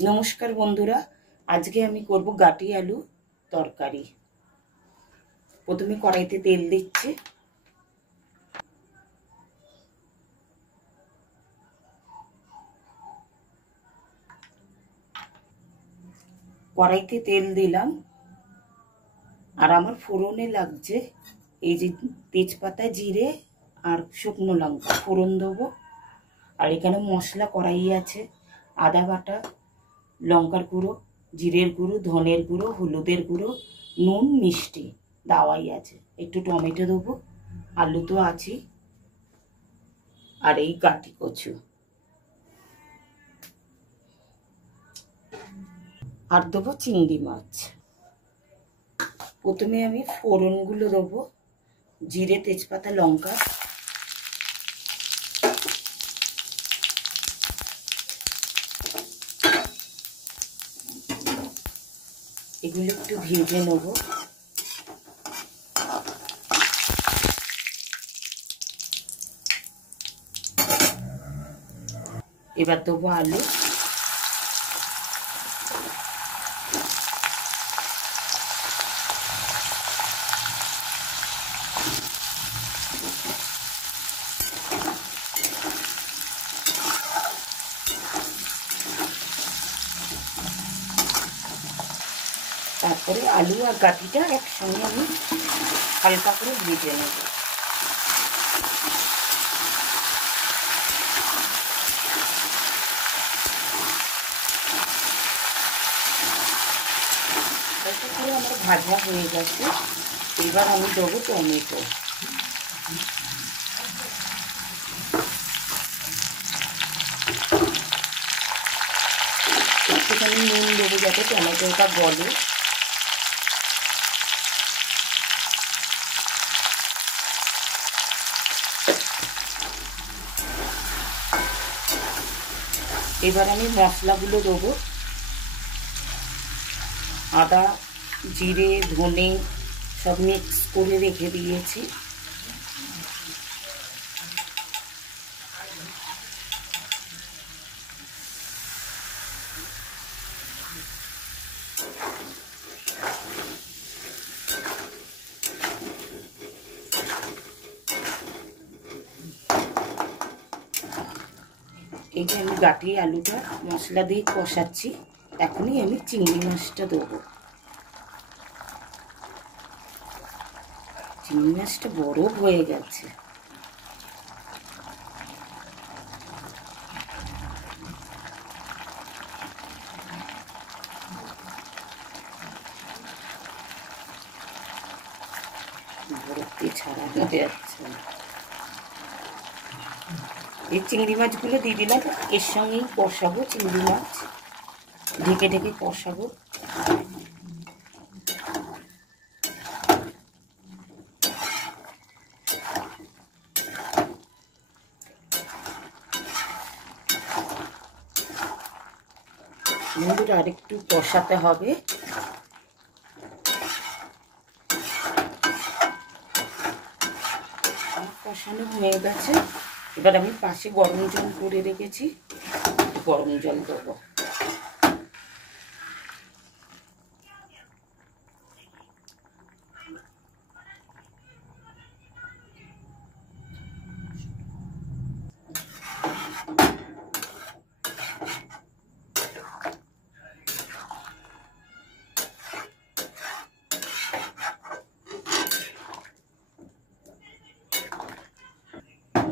নমস্কার বন্ধুরা, আজকে আমি করব গাটি আলু তরকারি। প্রথমে কড়াইতে তেল দিচ্ছি। কড়াইতে তেল দিলাম, আর আমার ফোড়নে লাগছে এই যে তেজপাতা, জিরে আর শুকনো লঙ্কা ফোড়ন দেবো। আর এখানে মশলা কড়াই আছে, আদা বাটা, লঙ্কার গুঁড়ো, জিরের গুঁড়ো, ধনের গুঁড়ো, হলুদের গুঁড়ো, নুন, মিষ্টি দেওয়াই আছে। একটু টমেটো দেবো, আলু তো আছে, আর এই গাটি কচু, আর দেবো চিংড়ি মাছ। প্রথমে আমি ফোড়নগুলো দেবো, জিরে, তেজপাতা, লঙ্কা। এগুলো একটু ভেজে নেব। এবার দেবো আলু। তারপরে আলু আর গাটিটা একসঙ্গে আমি হালকা করে ভেজে নেব। করে আমার ভাজা হয়ে গেছে। এবার আমি দেবো টমেটো। একটুখানি নুন দেবো যাতে টমেটোটা গলে। এবার আমি মশলাগুলো দেবো। আদা, জিরে, ধনে সব মিক্স করে রেখে দিয়েছি। এই যে আমি গাটি আলুটা মশলা দিয়ে কষাচ্ছি, এখনই আমি চিংড়ি মাছটা দেবো। চিংড়ি মাছটা বড় হয়ে গেছে। বরফে ছাড়ানো যাচ্ছে। এই চিংড়ি মাছগুলো দিয়ে দিলাম, এর সঙ্গেই কষাবো। চিংড়ি মাছ ঢেকে ঢেকে কষাবো। বন্ধুরা আরেকটু কষাতে হবে। কষানো হয়ে গেছে। এবার আমি পাশে গরম জল করে রেখেছি, গরম জল দেবো।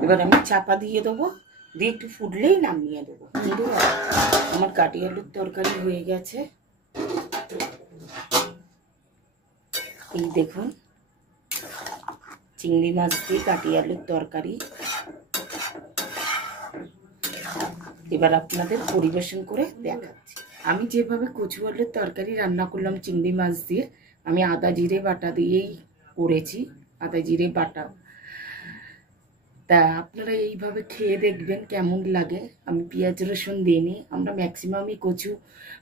এবার আমি চাপা দিয়ে দেবো, দিয়ে একটু ফুটলেই নামিয়ে দেবো। বন্ধুরা আমার গাটি আলুর তরকারি হয়ে গেছে। এই দেখুন, চিংড়ি মাছ দিয়ে গাটি আলুর তরকারি। এবার আপনাদের পরিবেশন করে দেখাচ্ছি। আমি যেভাবে কচু আলুর তরকারি রান্না করলাম চিংড়ি মাছ দিয়ে, আমি আদা জিরে বাটা দিয়েই করেছি, আদা জিরে বাটা। তা আপনারা এইভাবে খেয়ে দেখবেন কেমন লাগে। আমি পেঁয়াজ রসুন দিইনি, আমরা ম্যাক্সিমামই কচু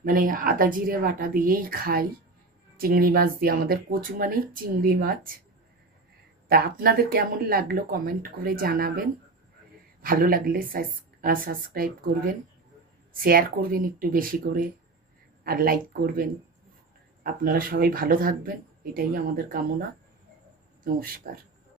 মানে আদা জিরে বাটা দিয়েই খাই চিংড়ি মাছ দিয়ে। আমাদের কচু মানেই চিংড়ি মাছ। তা আপনাদের কেমন লাগলো কমেন্ট করে জানাবেন। ভালো লাগলে সাবস্ক্রাইব করবেন। শেয়ার করবেন একটু বেশি করে, আর লাইক করবেন। আপনারা সবাই ভালো থাকবেন, এটাই আমাদের কামনা। নমস্কার।